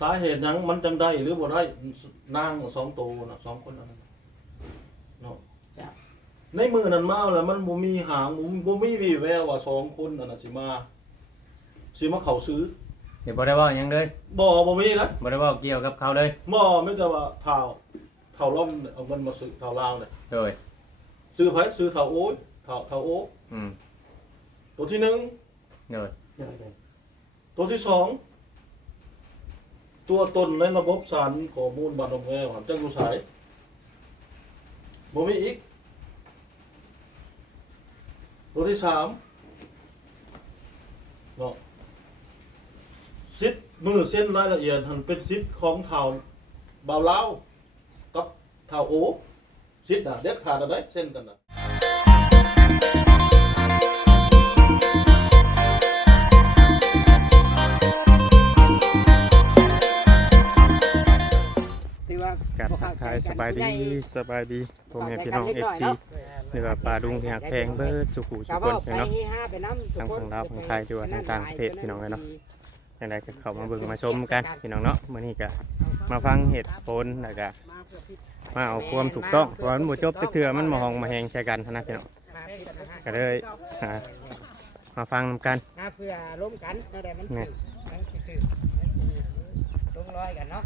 สาเหตุหยังมันจังได้หรือบ่ได้นาง2 ตัวน่ะ2 คนอันนั้นเนาะในมือนั้นมาแล้วมันบ่มีหางบ่มีวี่แววว่า2 คนอันนั้นสิมาเข้าซื้อเดี๋ยวบ่ได้เว้าหยังเลยบ่มีนะบ่ได้เว้าเกี่ยวกับเขาเลยบ่มีแต่ว่าเฒ่าล้อมเอาเงินมาซื้อเฒ่าลาวเนี่ยโดยซื้อไผซื้อเฒ่าโอ๊ยเฒ่าโอ๊ตัวที่1โดยตัวที่2ตัวตนในระบบสารข้อมูลบ้านดงแงวจังอยู่ไสบ่มีอีกตัวที่3เนาะสิทธิ์มือเส้นรายละเอียดหันเป็นสิทธิ์ของเฒ่าบ่าวลาวกับเฒ่าโอสิทธิ์น่ะเด็ดขาดได้เส้นกันน่ะการทักทายสบายดีพ่อแม่พี่น้อง FC นี่ว่าปลาดุงที่หักแพงเบิดสุขุสุคนเนาะทั้งฝั่งลาวฝั่งไทยด้วยทั้งต่างประเทศพี่น้องเลยเนาะอย่างไรก็เข้ามาเบิ่งมาชมกันพี่น้องเนาะมื้อนี้ก็มาฟังเหตุผลแล้วก็มาเอาความถูกต้องเพราะมันบ่จบจักเทื่อมันมาห้องมาแฮงใช้กันนะพี่น้องก็เลยมาฟังกันเพื่อล้มกันอะไรมันคือลงรอยกันเนาะ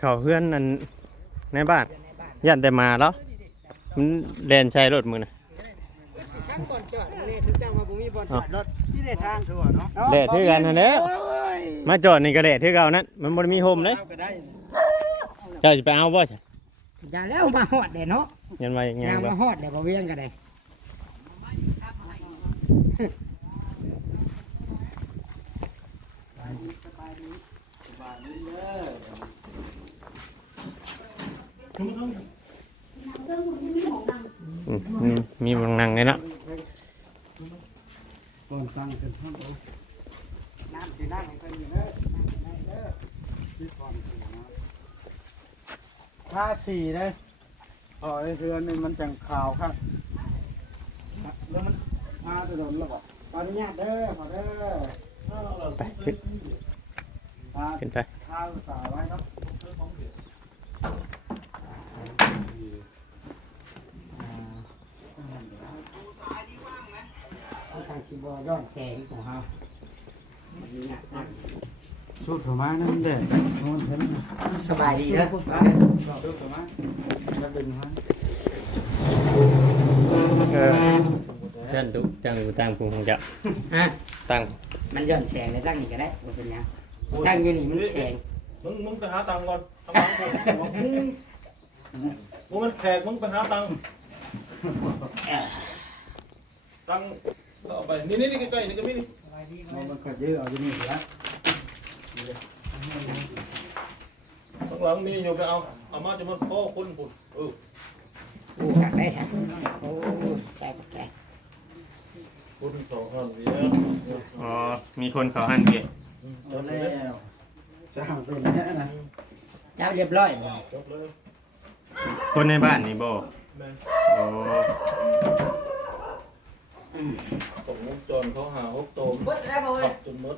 เขาเพื่อนนั่นในบ้านยันแต่มาแล้วมันเล่นใช้รถมือนะเละที่กันนะมาจอดนี่ก็เละที่เก่านั้นมันบ่มีโฮมเลยเจ้าจะไปเอาบ่ใช่อย่าแล้วมาฮอดเด้เนาะยันมาอย่างเงี้ยมาฮอดเดี๋ยวบ่เวียงกันได้มีบางนังเลยเนาะก่อนฟังกันท่านน้ำที่นั่งให้กันอยู่เด้อถ้าสี่เลยอ๋อไอ้เรือนนี่มันจังขาวครับแล้วมันมาถนนแล้วบอกขออนุญาตเด้อขอเด้อไปขึ้นไปข้าวสาวไว้ครับทางชิบย้อนแสงของเขาสูตรมานั่นเด็ดโน่นเห็นสบายดีเด้อสูตรมาแล้วดึงฮะเช่นทุกจังอยู่ตั้งภูมิของเจ้าตั้งมันย้อนแสงเลยตั้งนี่ก็ได้บ่เป็นหยังตั้งอยู่นี่มันแสงมึงไปหาตังก่อนทำงานมึงมันแขกมึงไปหาตังต่อไปนี่ใกล้ๆนี่ก็มีมันก็เยอะเอาอยู่นี่แล้วข้างหลังมีอยู่ไปเอามาจะมันพ่อคุณปุ่นกัดได้ใช่โอ้ใจคุณสองหันเวียอ๋อมีคนเขาหันเวียจบแล้วจะห่างเป็นแค่นะเจ้าเรียบร้อยจบเลยคนในบ้านนี่บ่โอ้ตกมุกจนเขาหาฮกโตมขับจนมด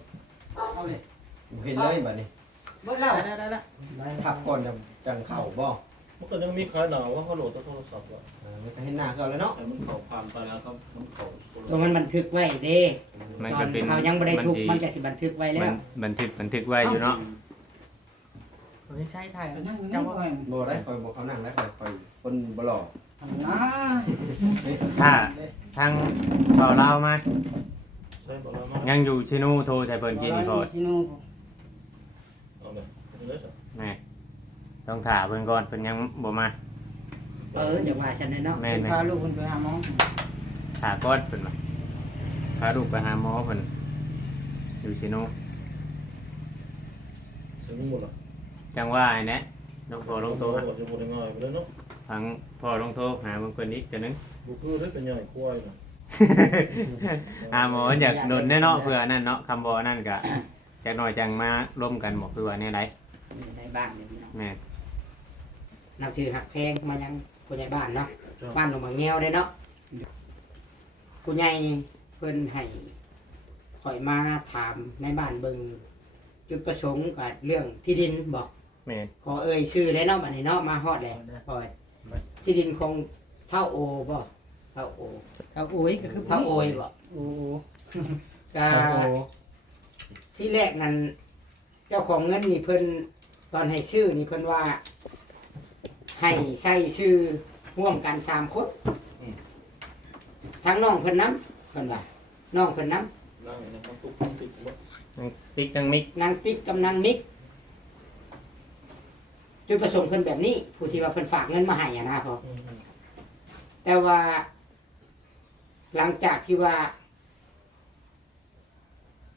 เห็นเลยแบบนี้เบิดแล้วได้พักก่อนจังเข่าบ่มันก็ยังมีใครหนาวว่าเขาโหลดโทรศัพท์ว่ะมันก็เห็นหน้าเขาแล้วเนาะแต่มันเข่าผ่านไปแล้วครับมันเข่ามันบันทึกไว้เด้ตอนเขายังไม่ได้ทุกมันจะสิบันทึกไว้แล้วบันทึกไว้อยู่เนาะใช่ถ่ายจำว่าบ่ได้คอยบอกเขานั่งแล้วคอยคนบ่หล่อถ้าทางต่อเรามายังอยู่ชินูโทรใส่เพิ่นกินก่อนแม่ต้องถามเพิ่นก่อนเพิ่นยังบ่มาเดี๋ยวมาฉันเนาะพาลูกเพิ่นไปหาหมอถาก้อนเพิ่นมาพาลูกไปหาหมอเพิ่นอยู่ชินูจังว่าไอ้แนะน้องพ่อลงโทรทางพ่อลงโทรหาเพิ่นอีกจังนึงบุคือได้เป็นใหญ่ควายนะหมออยากโดนแน่เนาะเพื่อนั่นเนาะคำบอกนั่นกะจากหน่อยจังมาร่วมกันบอกคือว่าเนี่ยไรในบ้านเนี่ยแม่นับถือหักแพงมายังผู้ใหญ่บ้านเนาะบ้านหนองบางแงวเลยเนาะผู้ใหญ่เพิ่นให้คอยมาถามในบ้านเบิ่ง จุดประสงค์กับเรื่องที่ดินบอก แม่น ขอเอ่ยชื่อได้เนาะบัดนี้เนาะมาฮอดแล้วพอยที่ดินของเท่าโอบ่เท่าโอ เอาโอ้ยก็คือ เท่าโอยบ่ โอ้ ก็ที่แรกนั้นเจ้าของเงินนี่เพิ่นตอนให้ชื่อนี่เพิ่นว่า ให้ใส่ชื่อร่วมกัน3คนทั้งน้องเพิ่นนำเพิ่นว่าน้องเพิ่นนำ นั่งในห้องตุ๊กห้องติ๊กหมด ยังติ๊กยังมิก นางติ๊กกับนางมิกจุดประสงค์เพิ่นแบบนี้ ผู้ที่ว่าเพิ่นฝากเงินมาให้อะนะพ่อแต่ว่า หลังจากที่ว่า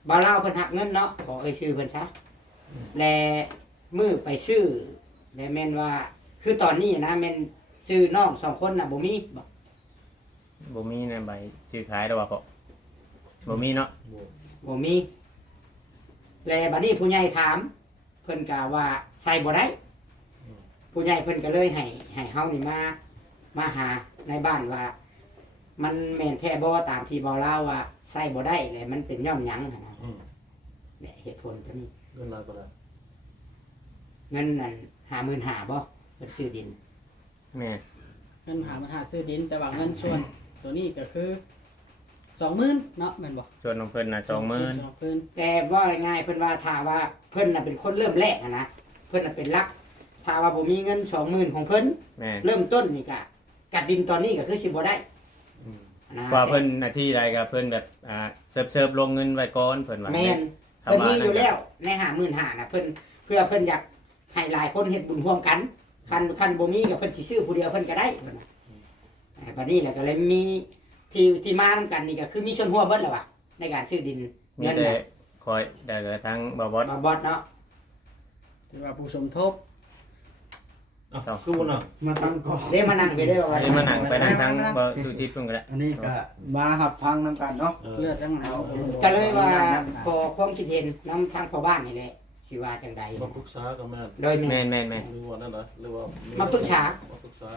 บ่าวเล่าเพิ่นหักเงินเนาะขอเอ่ยชื่อเพิ่นซะและมือไปซื้อและแม่นว่า คือตอนนี้นะแม่นซื้อน้อง2คนน่ะบ่มีบ่ บ่มีในใบซื้อขายดอกว่าพ่อบ่มีเนาะ บ่มีและบัดนี้ผู้ใหญ่ถาม เพิ่นก็ว่าใส่บ่ได้ผู้ใหญ่เพิ่นก็เลยให้เฮานี่มาหาในบ้านว่า มันแม่นแท้บ่ตามที่บ่เล่าว่าใส่บ่ได้และมันเป็นย้อนหยังหั้นนะเนี่ยเหตุผลตัวนี้ เงินอะไรก็ได้ เงินนั่น55,000บ่เป็นซื้อดิน แม่น เงินหามาหาซื้อดินแต่ว่าเงินส่วนตัวนี้ก็คือ20,000เนาะแม่นบ่ ส่วนของเพิ่นน่ะ20,000 20,000 แต่ว่าง่ายเพิ่นว่าถ้าว่าเพิ่นน่ะเป็นคนเริ่มแรกอะนะเพิ่นน่ะเป็นหลักถ้าว่าบ่มีเงิน20,000ของเพิ่น แม่น เริ่มต้นนี่ก็กัดดินตอนนี้ก็คือสิบ่ได้นะ ว่าเพิ่นหน้าที่ใดก็เพิ่นแบบเสิร์ฟลงเงินไว้ก่อนเพิ่นว่า แม่นเพิ่นมีอยู่แล้วใน55,000น่ะเพิ่นเพื่อเพิ่นอยากให้หลายคนเฮ็ดบุญร่วมกันคันบ่มีก็เพิ่นสิซื้อผู้เดียวเพิ่นก็ได้เพิ่นน่ะบัดนี้แหละก็เลยมีที่มานํกันนี่ก็คือมีส่วนร่วมเบิดแล้วว่ะในการซื้อดิน มี เงิน แต่ น่ะ คอยได้ก็ทั้งบ่บอส มาบอดเนาะ ถือว่าผู้สมทบ คือวันน่ะ มาตั้งก่อน ได้มานั่งไปได้บ่ว่า นี่มานั่งไปนั่งทั้งบ่ดูจิตเพิ่นก็ได้ อันนี้ก็มาหับพังน้ำกันเนาะ เลือดจังหนาว ก็เลยว่าขอความคิดเห็นนํทางพ่อบ้านนี่แหละสิว่าจังใด มาปรึกษากับแม่ โดย แม่ แม่ นแม่นแม่น หรือว่านั่นนะหรือว่า มา มา ปรึกษา มาปรึกษา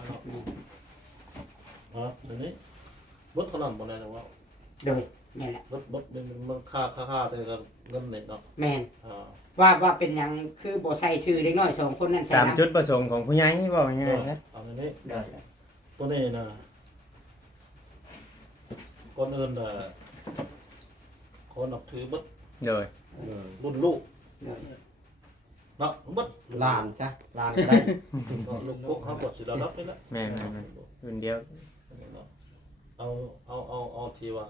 เนาะเดี๋ยวนี้บดเท่านั้นบ่แน่แต่ว่า โดยแม่นแหละ บดมันค่าแต่กันเงินเน็ตเนาะ แม่น อ่า ว่าเป็นหยังคือบ่ใส่ชื่อเด็กน้อย2คนนั้นใส่ ตาม นำ จุดประสงค์ของผู้ใหญ่บอกง่ายๆนะ เอาอันนี้ โดย ตัวนี้นะก่อนอื่นน่ะขอนับถือบัด โดย รุ่นลูก โดย เนาะบัด ลานซะลานก็ได้ ลูกพวกเขากดสิแล้วรับนี่แหละ แม่นแม่นแม่นรุ่นเดียว เอาทีว่า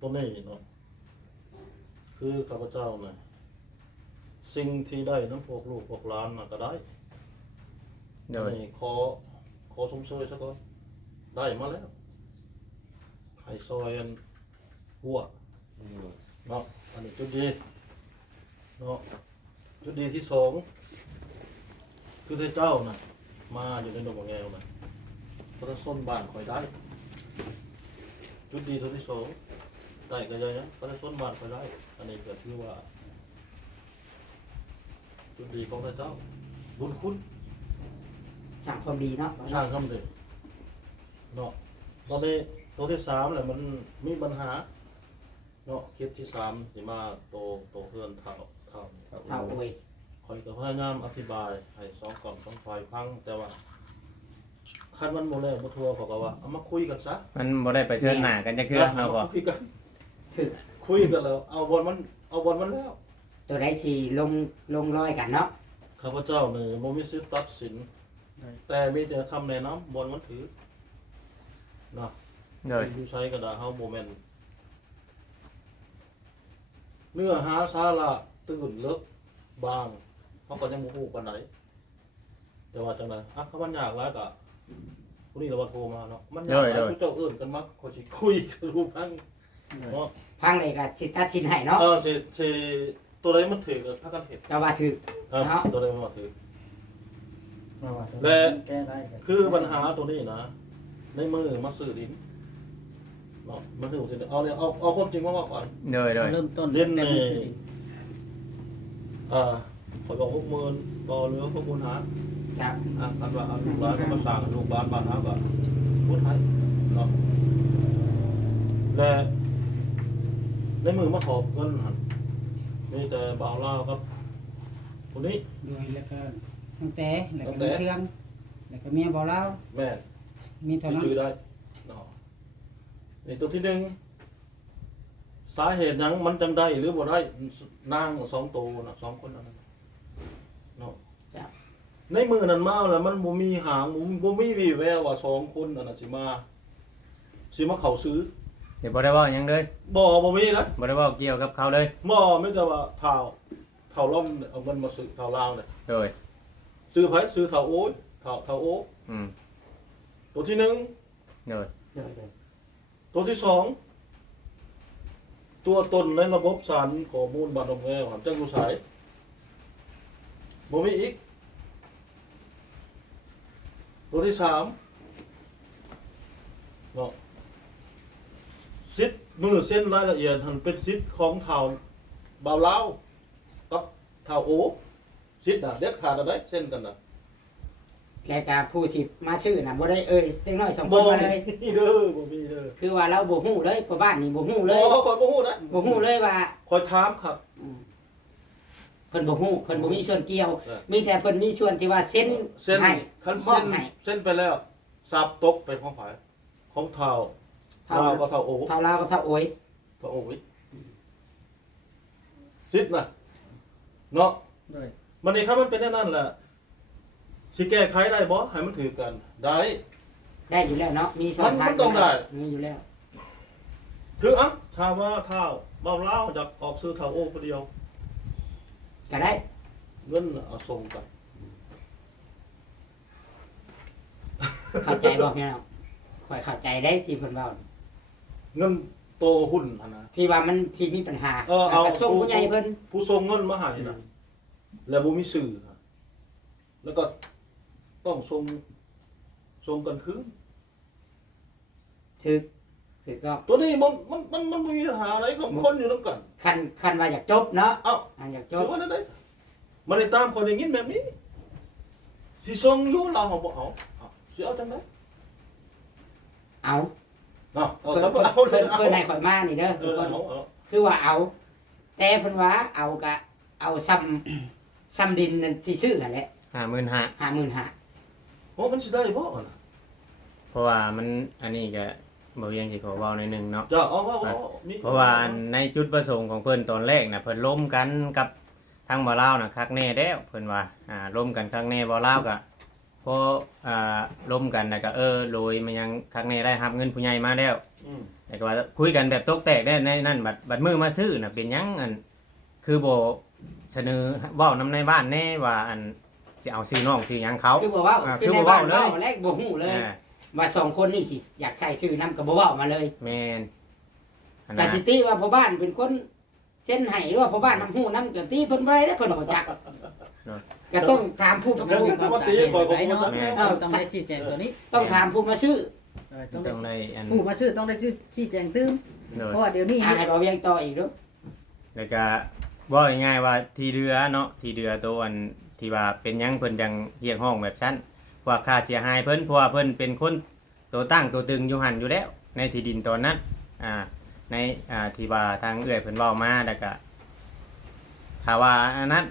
ตัวนี้เนาะคือข้าพเจ้าน่ะสิ่งที่ได้น้ำพวกลูกพวกหลานน่ะก็ได้ โดย นี่ขอสมเชยซะก่อนได้มาแล้วให้ซอยอันหัวเนาะอันนี้จุดดีเนาะจุดดีที่สองคือที่เจ้าน่ะมาอยู่ในดงมะแงวน่ะเพราะส้นบ้านคอยได้จุดดีตัวที่สองได้ก็ยังเพราะส้นบ้านคอยได้ อันนี้ก็ถือว่าจุดดีของเจ้าบุญคุณ สั่งความดีเนาะ ช่างคำเด็กเนาะตอนนี้ตัวที่สามแหละมันมีปัญหาเนาะเคสที่สามสิมาโตเพื่อนเท่า เอาโอ้ย คอยกับพยายามอธิบายให้สองกล่องสองฝ่ายฟังแต่ว่าคันมันโมแล้วบ่ทัวเขาก็ว่าเอามาคุยกันซะ มันบ่ได้ไปเชิญหน้ากันจะคือเนาะพ่อ คุยกัน ถึก คุยกันแล้วเอาบอลมันแล้ว ตัวใดสิลงรอยกันเนาะ ข้าพเจ้าเนี่ยบ่มีสิทธิ์ตัดสิน แต่มีแต่คำแนะนำบอลมันถือเนาะ โดย อยู่ใช้กระดาษเฮาโมเมนต์เนื้อหาสาระตื่นเลิกบางเขาก็ยังบ่ฮู้ปานใดแต่ว่าจังได๋เขามันยากหลายก็ผู้นี้เราว่าโทรมาเนาะมันยากหลายผู้เจ้าเอิ้นกันมาเขาสิคุยกันรู้พังเนาะ พังเลยก็สิตัดสินให้เนาะ สิตัวใดมันถือก็ถ้ากันเฮ็ด ก็ว่าถึก ตัวใดมันบ่ถือ และ แก้ได้คือปัญหาตัวนี้นะในมือมาซื้อดินเนาะมันถือสิเอาเนี่ยเอาความจริงมาว่าก่อน โดย เริ่มต้น เล่นใน แต่มือซื้อดิน ขอยบอก60,000ต่อเหลือ60,000หา ครับ คันว่าเอาลูกหลานมาสร้างลูกบ้านบ้านเฮาก็พูดไทยเนาะและในมือมาถอบเงินหั่น มีแต่บ่าวลาวครับคนนี้ ด้วยแล้วก็ตั้งแต่แล้วก็ ตั้งแต่ เครื่องแล้วก็เมียบ่เล่า แม่น มีเท่านั้น ชื่อได้เนาะนี่ตัวที่หนึ่งสาเหตุหยังมันจังได้หรือบ่ได้นางสองตัวน่ะสองคนนั้นน่ะเนาะ จ้ะ ในมือนั้นมาแล้วมันบ่มีหางบ่มีวี่แววว่าสองคนอันน่ะสิมาเข้าซื้อ เดี๋ยวบ่ได้เว้าหยังเลย บ่มีนะ บ่ได้เว้าเกี่ยวกับเขาเลย บ่ไม่แต่ว่าเท่าล่อมเอาเงินมาซื้อเท่าลาวเนี่ย โดย ซื้อไผซื้อเท่าโอ้ยเท่าโอ้ อืม ตัวที่หนึ่ง โดย เด้อ ตัวที่สองตัวตนในระบบสารข้อมูลบ้านดงแงวจังอยู่ไสบ่มีอีก ตัวที่สามเนาะสิทธิ์มือเส้นรายละเอียดหันเป็นสิทธิ์ของเท่าบ่าวลาวกับเท่าโอสิทธิ์น่ะเด็ดขาดอะไรเส้นกันน่ะ ๆแล้วก็ผู้ที่มาซื้อน่ะบ่ได้เด็กน้อยสองค บ่ นมาเลย มีเด้อบ่มีเด้อ คือว่าเราบ่ฮู้เลยพ่อบ้านนี่บ่ฮู้เล บ่ ย คอยบ่ฮู้นะ บ่ฮู้เลยว่า คอยถามครับ เพิ่นบ่ฮู้เพิ่นบ่มีส่วนเกี่ยว เออ มีแต่เพิ่นมีส่วนที่ว่าเซ็น เส้น ให้ คัน มอ เส้ บ น ให้ เส้นไปแล้วสับตกไปของไผของเท่า เท่า ลาวก็เท่าโอ เท่าลาวกับเท่าโอย เท่าโอวิสิทธิ์น่ะเนาะ ด้วย มันนี่ครับมันเป็นแน่นั่นแหละสิแก้ไขได้บ่ให้มันถือกัน ได้ ได้อยู่แล้วเนาะมีช่อง มัน ทาง ต้องได้ มีอยู่แล้ว คืออ่ะถ้าว่าเท่าเบาเล่าวจากออกซื้อเท่าโอ้คนเดียว ก็ได้ เงินเอาส่งกัน เข้าใจบ่พี่น้องค่อยเข้าใจได้ที่เพิ่นเว้า เงินโตหุ้นอันนะ ที่ว่ามันที่มีปัญหา เอา กระทรวงผู้ใหญ่เพิ่น ผู้ส่งเงินมาให้นะแล้วบ่มีสื่อนะแล้วก็ต้องส่งกันคืน ถึกต้อง ตัวนี้มันมีปัญหาอะไรของคนอยู่นํกัน คันว่าอยากจบเนาะ เอ้า อยากจ สิ บ ว่าได้มันได้ตามคนอย่างงี้แบบนี้สิส่งอยู่เราบ่เอาสิเอาจังได๋ เอา เนาะเอา เพิ่น ถ้าบ่ เพิ่น เอา เพิ่น เอา เพิ่นให้ข่อยมานี่เด้อ เอ ทุก อ คน เอา คือว่าเอา แต่เพิ่นว่าเอาก็เอาซ้ำดินนั่นที่ซื้อนั่นแหละ 55,000 55,000 โอ้มันสิได้บ่น่ะ เพราะว่ามันอันนี้ก็บ่เวียงสิขอเว้าหน่อยหนึงเนาะ จะเอามี เพราะว่าในจุดประสงค์ของเพิ่นตอนแรกน่ะเพิ่นล้มกันกับทางบ่าวลาวน่ะคักแน่แล้วเพิ่นว่าล้มกันคักแน่บ่าวลาวก็พอล้มกันน่ะก็โรยมายังคักแน่ได้รับเงินผู้ใหญ่มาแล้ว อืม แต่ก็ว่าคุยกันแบบตกแตกได้ในนั่นบัดมือมาซื้อน่ะเป็นหยังอันคือบ่เสนอเว้านำในบ้านแน่ว่าอันสิเอาซื้อน้องซื้อหยังเขา คือบ่เว้า อ่า คือ คือ ใน บ่ บ้า เว้าน เลย เว้าแรกบ่ฮู้เลย อ่า ว่าสองคนนี่สิอยากใช้ชื่อนำก็บ่เว้ามาเลย แม่นอัน แต่ นั้น สิติว่าพ่อบ้านเป็นคนเส้นให้หรือว่าพ่อบ้านนำฮู้นำก็ติเพิ่นบ่ได้เด้อเพิ่นบ่จักก็ต้องถามผู้ ต้อง ผู้ รู้ความสาเหตุไว้เนาะ แม่ ต้องได้ชี้แจงตัวนี้ ต้องถามผู้มาซื้อ ต้อง ต้องได้อัน ผู้มาซื้อต้องได้ชี้แจงตื้ม โดย เพราะว่าเดี๋ยวนี้ ให้บ่เวียงต่ออีกเด้อ แล้วก็ว่าง่ายๆว่าทีเรือเนาะทีเรือตัวอันที่ว่าเป็นหยังเพิ่นจังเรียกห้องแบบชั้นว่าค่าเสียหายเพิ่นเพราะว่าเพิ่นเป็นคนตัวตั้งตัวตึงอยู่หันอยู่แล้ว ในที่ดินตอนนั้นในที่ว่าทางเอื้อยเพิ่นเว้ามาแล้วก็ถ้าว่าอันนั้น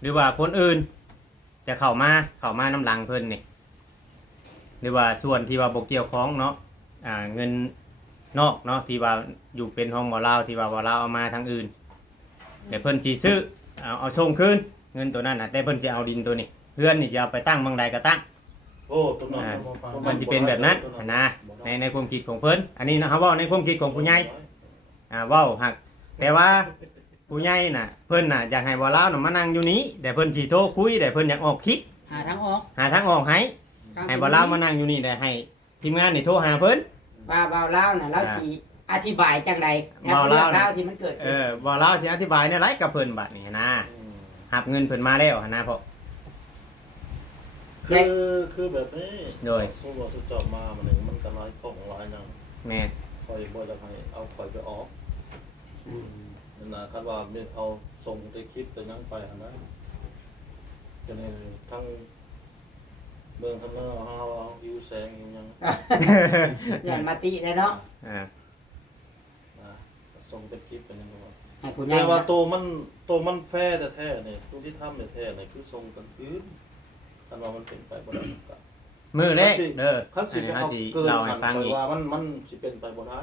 หรือว่าคนอื่นจะเข้ามาน้ำหลังเพิ่นนี่หรือว่าส่วนที่ว่าบ่เกี่ยวข้องเนาะเงินนอกเนาะที่ว่าอยู่เป็นห้องบ่ลาวที่ว่าบ่ลาวเอามาทางอื่น แต่เพิ่นสิซื้อเอาส่งคืนเงินตัวนั้นน่ะแต่เพิ่นสิเอาดินตัวนี้เพื่อนนี่จะเอาไปตั้งบางใดก็ตั้ง โอ้ตรงนั้น มันสิเป็นแบบนั้นนะในความคิดของเพิ่นอันนี้นะครับเว้าในความคิดของผู้ใหญ่เว้าหักแต่ว่าผู้ใหญ่น่ะเพิ่นน่ะอยากให้บ่ลาวน่ะมานั่งอยู่นี้แต่เพิ่นสิโทรคุยแต่เพิ่นอยากออกคลิป หาทางออก หาทางออกให้บ่ลาวมานั่งอยู่นี่แต่ให้ทีมงานนี่โทรหาเพิ่น ว่าบ่าวลาวน่ะเราสิอธิบายจังใด บ่าวลาว เรื่องราวที่มันเกิดขึ้น บ่ลาวสิอธิบายในไรกับเพิ่นบัดนี้นะหับเงินเพิ่นมาแล้วนะพ่อ คือแบบนี้ โดย สู้ว่าสุดจอบมามันหนึ่งมันก็ร้ายของร้ายยัง แม่ คอยบ่จะให้เอาคอยไปออกนั่นนะคาดว่ามีเอาส่งไปคลิปไปยังไปอันนั้นจะนี่ทั้งเมืองทั้งเมืองเฮาวิวแสงอีกยัง อย่ามาติเลยเนาะ อ่า ส่งเป็นคลิปไปยังก็ว่า ให้ ให้ผู้ใหญ่ แต่ว่า นะ ตัวมันแฟ้แท้ๆนี่ตัวที่ทำแท้ๆนี่คือทรงกันคืนคันว่ามันเป็นไปบ่ได้ก็ มือแรกเด้อ คันสิ อัน ไป นี้ เอา เฮาสิ เกิน เล่าให้ หัน ฟัง ไป อีก ว่ามันสิเป็นไปบ่ได้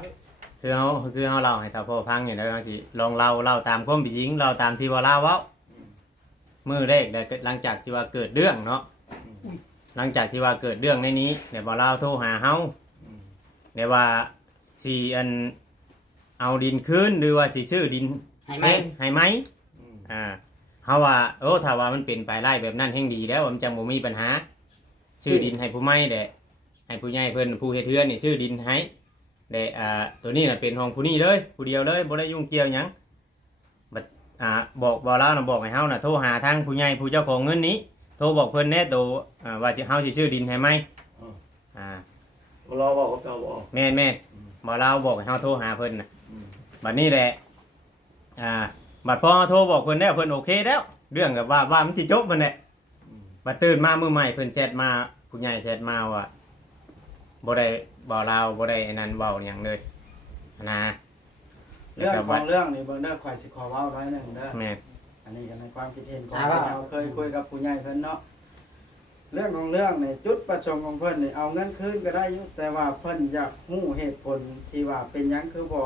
คือเฮาเล่าให้ท่าพ่อฟังนี่เด้อเฮาสิลองเล่าตามความเป็นจริงเล่าตามที่ว่าเล่าเว้ามือแรกได้หลังจากที่ว่าเกิดเรื่องเนาะหลังจากที่ว่าเกิดเรื่องในนี้เดี๋ยวบ่เล่าโทรหาเฮา อืม เดี๋ยวว่าสิอันเอาดินคืนหรือว่าสิชื่อดิน ให้ไหม ให้ไหม อืม เฮาว่าถ้าว่ามันเป็นไปได้แบบนั้นแห่งดีแล้วมันจังบ่มีปัญหา ชื่อดินให้ผู้ใหม่แหละให้ผู้ใหญ่เพิ่นผู้เฮ็ดเฮือนนี่ชื่อดินให้แต่ตัวนี้น่ะเป็นของผู้นี้เลยผู้เดียวเลยบ่ได้ยุ่งเกี่ยวหยังบัดบอกบ่แล้วน่ะบอกให้เฮาน่ะโทรหาทางผู้ใหญ่ผู้เจ้าของเงินนี้โทรบอกเพิ่นแน่ตัวว่าเฮาสิชื่อดินให้ไหมอ่า เราบอกกับเจ้าบ่ แม่นบ่เราบอกให้เฮาโทรหาเพิ่นน่ะ อืม บัดนี้แหละบัดพอโทรบอกเพิ่นแล้วเพิ่นโอเคแล้ว เรื่องกับว่ามันสิจบมันแหละ อืม บัดตื่นมามื้อใหม่เพิ่นแชทมาผู้ใหญ่แชทมาว่าบ่ได้บ่ลาวบ่ได้อันนั้นเว้าหยังเลยนะ เรื่องของเรื่องนี่เบิ่งเด้อข่อยสิขอเว้าไว้หนึงเด้อ แม่น อันนี้ก็ในความคิดเห็นของเราเคยคุยกับผู้ใหญ่เพิ่นเนาะเรื่องของเรื่องนี่จุดประสงค์ของเพิ่นนี่เอาเงินคืนก็ได้อยู่แต่ว่าเพิ่นอยากรู้เหตุผลที่ว่าเป็นหยังคือบ่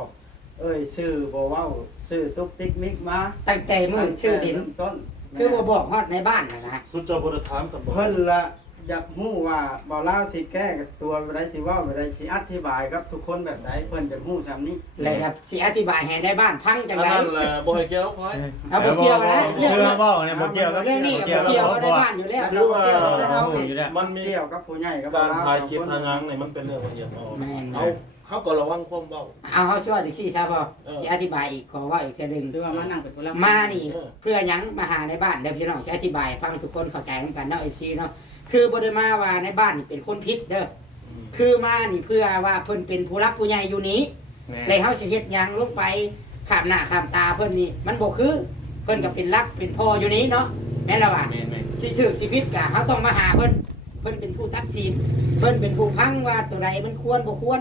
ชื่อบ่เว้าชื่อตุ๊กติ๊กมิกมา ตั้งแต่มื้อชื่อดิน เริ่มต้น คือบ่บอกฮอดในบ้านนะ สุดเจ้าบ่ได้ถามกันบ่ เพิ่นละอยากรู้ว่าบ่ลาวสิแก้กับตัวบ่ได้สิเว้าบ่ได้สิอธิบายกับทุกคนแบบใดเพิ่นจะรู้ซำนี้ แล้วครับสิอธิบายให้ในบ้านพังจั อั ง น ได๋ นั้นแหละบ่ให้แก้วไผ เอาบ่เกี่ยวนะ เรื่องเว้าเนี่ยบ่เกี่ยวกับ เรื่องนี้ก็บ่เกี่ยวกับในบ้านอยู่แล้ว คือว่า อยู่แล้ว มันมี เกี่ยวกับผู้ใหญ่กับ การ บ่ลว ถ่ายคลิปทางยังนี่มันเป็นเรื่องละเอียดอ่อน แม่น เขาก็ระวังความเว้า เอาเฮาสิว่าจังซี่ซะบ่สิอธิบายอีกขอว่าอีกเทื่อหนึง คือว่ามานั่งเป็นผู้รับ มานี่เพื่อหยังมาหาในบ้านเดี๋ยวพี่น้องจะอธิบายฟังทุกคนเข้าใจกันเนาะ FC เนาะคือบ่ได้มาว่าในบ้านนี่เป็นคนผิดเด้อคือมานี่เพื่อว่าเพิ่นเป็นผู้รักผู้ใหญ่อยู่นี้ แม่น แล้วเฮาสิเฮ็ดหยังลงไปข้ามหน้าข้ามตาเพิ่นนี่มันบ่คือเพิ่นก็เป็นรักเป็นพ่ออยู่นี้เนาะแม่นแล้วว่า แม่น สิถูกชีวิตก็เฮาต้องมาหาเพิ่นเพิ่นเป็นผู้ตัดสินเพิ่นเป็นผู้พังว่าตัวใดมันควรบ่ควร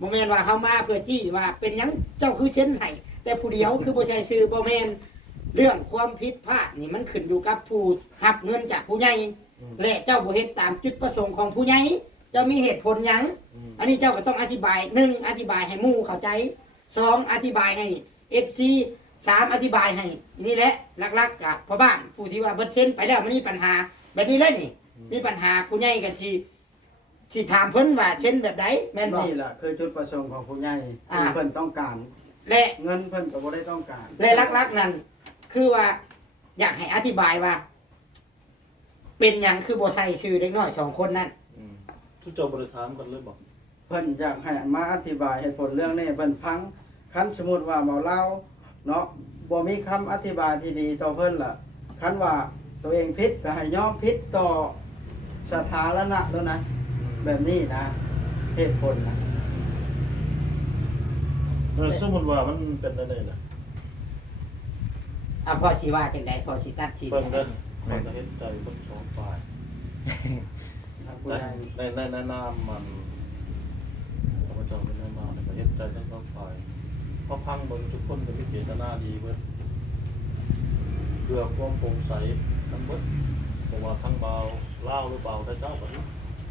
บ่แม่นว่าเฮามาเพื่อจี้ว่าเป็นหยังเจ้าคือเส้นให้แต่ผู้เดียวคือบ่ใช่ชื่อบ่แม่น เรื่องความผิดพลาดนี่มันขึ้นอยู่กับผู้รับเงินจากผู้ใหญ่และเจ้าบ่เฮ็ดตามจุดประสงค์ของผู้ใหญ่เจ้ามีเหตุผลหยังอันนี้เจ้าก็ต้องอธิบาย1อธิบายให้หมู่เข้าใจ2อธิบายให้ FC 3อธิบายให้นี่แหละหลักๆกับพ่อบ้านผู้ที่ว่าเบิดเซ็นไปแล้วมันมีปัญหาแบบนี้เลยนี่มีปัญหาผู้ใหญ่ก็สิถามเพิ่นว่าเซ็นแบบใดแม่นบ่ นี่ล่ะคือจุดประสงค์ของผู้ใหญ่ อ่า ที่เพิ่นต้องการ และ เงินเพิ่นก็บ่ได้ต้องการ และลักๆนั่นคือว่าอยากให้อธิบายว่า เป็นหยังคือบ่ใส่ชื่อเด็กน้อย2คนนั้น ทุกเจ้าบ่ได้ถามกันเลยบ่ เพิ่นอยากให้มาอธิบายเหตุผลเรื่องนี้เพิ่นฟังคันสมมุติว่าเมาเหล้าเนาะบ่มีคำอธิบายที่ดีต่อเพิ่นล่ะคันว่าตัวเองผิดก็ให้ยอมผิดต่อสาธารณะแล้วนะ แบบนี้นะเหตุผลนะ สมมุติว่ามันเป็นได้น่ะ อ่ะพ่อสิว่าจังไดพ่อสิตัดสิน เบิ่งเด้อมันก็เห็นใจเบิ่งสองฝ่าย ทางผู้ ใน ใหญ่ ในนามมันพระเจ้าเป็นนามมันก็เห็นใจทั้งสองฝ่ายเพราะพังเบิ่งทุกคนก็มีเจตนาดีเบิดเพื่อความโปร่งใสทั้งเบิดเพราะว่าทั้งเบาเล่าหรือเบาได้เจ้าบัดนี้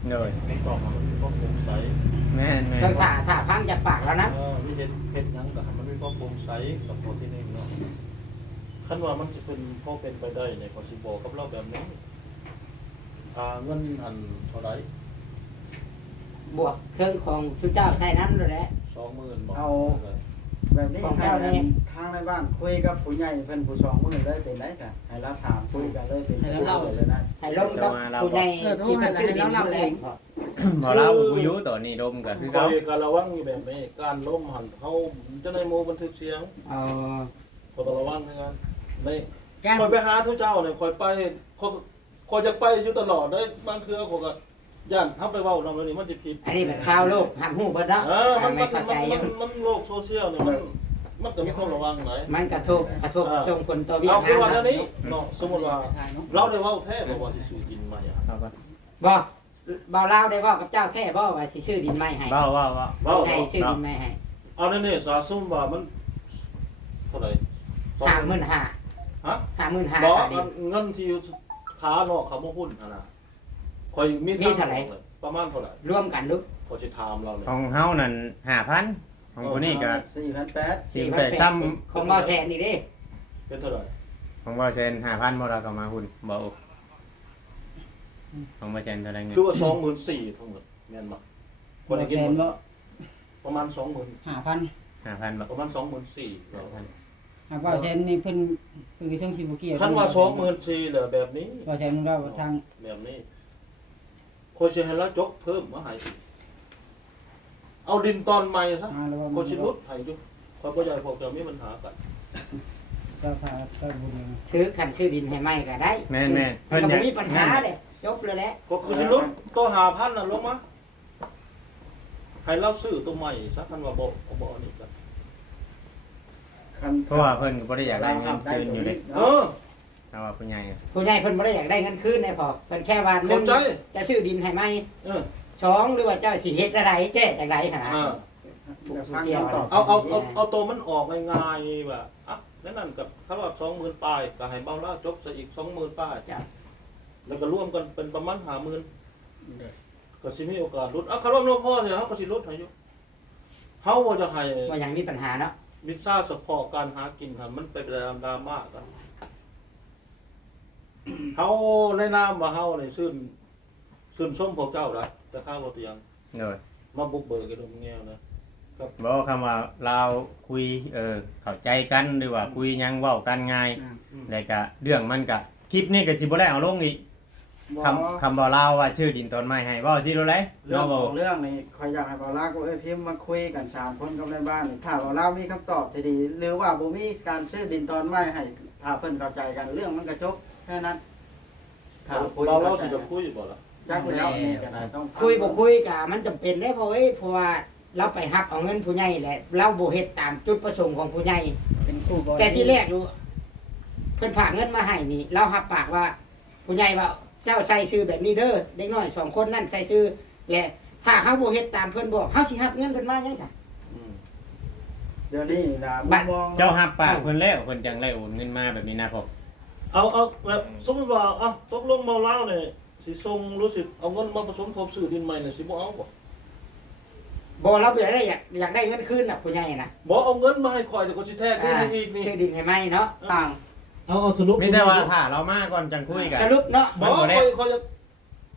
โดย มีกล่องมันมีความโปร่งใส แม่น ต้องถ้าพังจากปากแล้วนะ มีเห็ดหยังก็ให้มันมีความโปร่งใสกับตัวที่นี่เนาะคันว่ามันจะเป็นพอเป็นไปได้ในพอสิบอกกับเราแบบนี้เงินอันเท่าไหร่ บวกเครื่องของชุดเจ้าใช้น้ำด้วยแหละ 20,000บ่ แบบนี้ ของ ให้ เจ้านี่ ทางในบ้านคุยกับผู้ใหญ่เพิ่นผู้สองมื้อเลยเป็นได้จ้ะให้เราถามคุยกันเลยเป็นผู้เลยนะ ให้ลงกับผู้ใหญ่ที่มันชื่อดินนั่นแหละ บ่เราผู้อยู่ตอนนี้ดมกันคือ คอ เขา ยการระวังอยู่แบบนี้การล้มหันเขาจะในโมบันทึกเสียง เออ ขอต้องระวังเหมือนกันใน การ คอยไปหาทุกเจ้าเนี่ยคอยไปคอยจะไปอยู่ตลอดได้บางเทื่อเขาก็ย่านทำไปเว้านำแล้วนี่มันจะผิด อันนี้แบบชาวโลกหักหูเบิดเนาะ มัน ไม่เข้าใจยัง โลกโซเชียลเนี่ยมันก็มีความระวังไหน มันกระทบส่งผลต่อวิ เอา ถี คือวัน ทาง นี้เนาะสมมติว่าเราได้เว้าแท้บอกว่าที่ซื้อกินมาอ่ะ เอาก่อน บ่เบาเล่าได้บ่กับเจ้าแท้บ่ว่าสิชื่อดินไม้ให้ เว้า เว้า ให้ชื่อดินไม้ให้ เอาเนี่ยสะสมว่ามันเท่าไหร่ 55,000 ฮะ 55,000 บ่ ค่าดิน เงินที่ขาเนาะเขาบ่หุ้นหั่นน่ะคอยมี มีเท่าไหร่ ประมาณเท่าไหร่ รวมกันลูก พอสิถามเราเลย ของเฮานั่น5,000ของคนนี้ก็ 4,800 4,800ซ้ ของบ่แสนนี่เด้ เป็นเท่าไหร่ ำของบ่เซน5,000บ่เราก็มาหุ้นบ่โอ้ของบ่เซนเท่าไหร่เงิน คือว่า24,000ทั้งหมดแม่นบ่คนได้กิน แสน บ่ บ่ ประมาณ 20,000 5,000 5,000บ่ ประมาณ 24,000แล้ว หากว่าแสนนี่เพิ่นคือช่างสิบ่เกี่ยว คันว่า24,000แล้วแบบนี้ ว่าแสนเราทาง แบบนี้คนสิให้เราจกเพิ่มมาให้อีกเอาดินตอนใหม่ซะ แล้วว่า คนสิรุดให้อยู่ความบ่ใหญ่พวกจะมีปัญหากัน เจ้าพาเจ้าบุญ ถือคันซื้อดินให้ใหม่ก็ได้ แม่น มัน เพิ่น ก็ อยา บ่ ก มีปัญหาเด้จบเลยแหละ ก็คือสิรุดตัว5,000น่ะลงมาให้เราซื้อตัวใหม่ซะคันว่าบ่อันนี้กัน เพราะว่าเพิ่นก็บ่ได้อยากได้เงินคืนอยู่เลย เออ ถ้าว่าผู้ใหญ่อะ ผู้ใหญ่เพิ่นบ่ได้อยากได้เงินคืนได้พอเพิ่นแค่ว่าหนึ่ เข้าง ใจ จะซื้อดินให้ใหม่ เออ สองหรือว่าเจ้าสิเฮ็ดอะไรแก้จังได๋หั่นนะ อ่า ถูกสุดเกี่ยว เอาตัวมันออกง่ายๆว่าอ่ะนั่นกับเขาว่า20,000ป้ายก็ให้เบาล่าจกซะอีก20,000ป้าย จ้ะ แล้วก็ร่วมกันเป็นประมาณ50,000ก็สิมีโอกาสลดคันว่าบ่พอเนี่ยเฮาก็สิลดให้อยู่เฮาบ่จะให้ ว่ายังมีปัญหาเนาะ วิซ่าเฉพาะการหากินครับมันเป็นดราม่ากันเฮาในนามว่าเฮานี่ซื่นชมพวกเจ้าละแต่ข้าวบ่เตียง โดย มาบุกเบิกกันตรงแง่นะ บ่คำว่าเราคุยเข้าใจกันหรือว่าคุยหยังเว้ากันง่ายแล้วก็เรื่องมันก็คลิปนี้ก็สิบ่ได้เอาลงอีกคำบ่เล่าว่าชื่อดินตอนไม้ให้เว้าสิรู้เลย เรื่อง เนาะ ข บ่ องเรื่องนี่คอยอยากให้บ่าวลาก็พิมพ์มาคุยกัน3คนกับในบ้านนี่ถ้าบ่าวลามีคำตอบที่ดี หรือว่าบ่มีการซื้อดินตอนไม้ให้ถ้าเพิ่นเข้าใจกันเรื่องมันก็จบแค่นั้นถ้าคุย เราสิจะคุยบ่ล่ะ จักแล้วนี่ก็ได้ต้อง คุยบ่คุยก็มันจำเป็นได้เพราะว่าเราไปรับเอาเงินผู้ใหญ่แหละเราบ่เฮ็ดตามจุดประสงค์ของผู้ใหญ่ เป็นคู่บ่ แต่ที่แรกดูเพิ่นฝากเงินมาให้นี่เรารับปากว่าผู้ใหญ่ว่าเจ้าใส่ซื้อแบบนี้เด้อเด็กน้อย2คนนั่นใส่ซื้อและถ้าเฮาบ่เฮ็ดตามเพิ่นบอกเฮาสิรับเงินเพิ่นมาจังซั่น เดี๋ยวนี้นะ บัด มอง เจ้าหับปากเพิ่นแล้วเพิ่นจังได้โอนเงินมาแบบนี้นะพ่อ เอาแบบสมมุติว่าตกลงเมาเล่าเนี่ยสิส่งรู้สึกเอาเงินมาผสมทบซื้อดินใหม่เนี่ยสิบ่เอาบ่ บ่เราบ่ได้อยากได้เงินคืนน่ะผู้ใหญ่น่ะ บ่เอาเงินมาให้ข่อยแต่ก็สิแทรกเงินให้อีกนี่ ซื้อดินให้ใหม่เนาะ ต่าง เอาสรุป มีแต่ว่าถ้าเรามาก่อนจังคุยกัน สรุปเนาะ บ่ข่อยจะ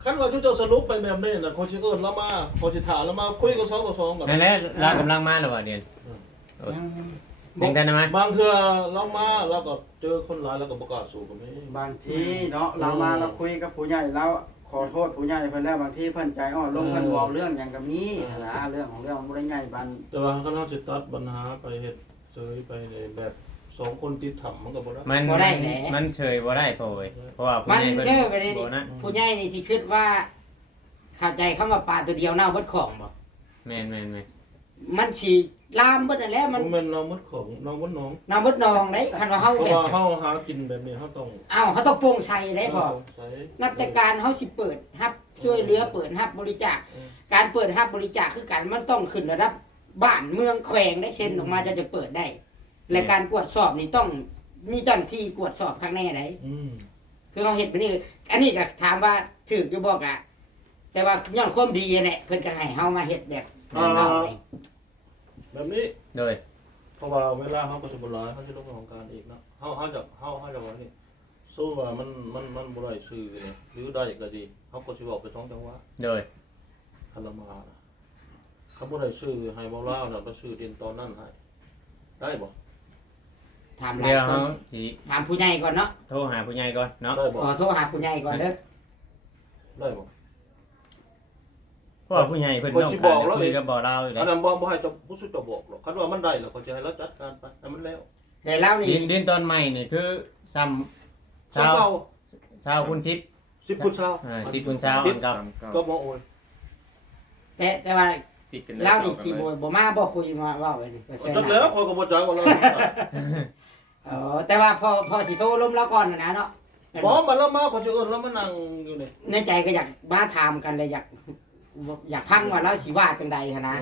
คันว่าเจ้าสรุปไปแบบนี้น่ะข่อยสิเอิ้นเรามาข่อยสิถามเรามาคุยกัน2ต่อ2กัน นั่นแหละเรากำลังมาแล้วว่าเดือนยังได้ไหม บางเทื่อเรามาเราก็เจอคนหลายแล้วก็บ่กล้าสู้กับนี้ บางทีเนาะเรามาเราคุยกับผู้ใหญ่แล้วขอโทษผู้ใหญ่เพิ่นแล้วบางทีเพิ่นใจอ่อนลงเพิ่นบอกเรื่องหยังก็มีนะเรื่องของเรื่องมันบ่ได้ใหญ่บัน แต่ว่าคันเฮาสิตัดปัญหาไปเฮ็ดเฉยไปในแบบ2คนติดถ้ำมันก็บ่ได้ มันเฉยบ่ได้พ่อเว้ยเพราะว่าผู้ มัน ใหญ่เพิ่น เด้อไปเลย บ่นะ ผู้ใหญ่นี่สิคิดว่าเข้าใจคำว่าปลาตัวเดียวเน่าเบิดของบ่ แม่น มันสิลามเบิดนั่นแหละมัน บ่แม่นเราหมดของเราหมดน้อง เน่าเบิดนองได้คันว่าเฮา เพราะ แบบ ว่าเฮาหากินแบบนี้เฮาต้อง อ้าวเฮาต้องโปร่งใสได้บ่ ใช้ นับแต่การเฮาสิเปิดรับช่วยเหลือเปิดรับบริจาค การเปิดรับบริจาคคือการมันต้องขึ้นระดับบ้านเมืองแขวงได้เซ็นออกมาจะเปิดได้ และการตรวจสอบนี่ต้องมีเจ้าหน้าที่ตรวจสอบข้างแน่ได้ อืม คือเราเห็นไปนี่อันนี้ก็ถามว่าถูกอยู่บอกอะแต่ว่าย้อนความดีแหละเพิ่นก็ให้เฮามาเฮ็ดแบบเราเอง แบบนี้ โดย เพราะว่าเวลาเฮาก็สิบ่หลายเฮาสิลงของการอีกเนาะเฮาจะว่านี่สู้ว่ามันบ่ได้ซื้อนี่หรือได้ก็ดีเฮาก็สิบอกไป2จังหวะ โดย คันละมานะเขาบ่ได้ซื้อให้บ่ลาวน่ะไปซื้อดินตอนนั้นให้ได้บ่ ถามหลาย เดี๋ยว ค เฮาน สิ ถามผู้ใหญ่ก่อนเนาะ โทรหาผู้ใหญ่ก่อนเนาะ ได้บ่ ขอโทรหาผู้ใหญ่ก่อนเด้อ ได้บ่ เพราะว่าผู้ใหญ่เพิ่นต้องการคุยกับบ่เราอยู่แล้ อั วน นั้นบ่ให้เจ้าผู้สุดจะบอกหรอกคันว่ามันได้แล้วเขาจะให้เราจัดการไปให้มันแล้ว แต่เรานี่ ดินตอนใหม่นี่คือซ้ำ สามเก่า ชาวคุณชิป 10คูณ20 10คูณ20อันกับ ก็บ่โอย แต่ว่า ติดกัน เรานี่สิบ่มาบ่คุยมาเว้าไว้นี่ จักแล้วคอยก็บ่ใจว่าเรา อ๋อแต่ว่าพอสิโทรล้มแล้วก่อนนะเนาะ บ่มันเรามาเขาสิเอิ้นเรามานั่งอยู่นี่ ในใจก็อยากบ้าถามกันเลยอยากพังว่าเราสิว่าจังใดหั้นนะ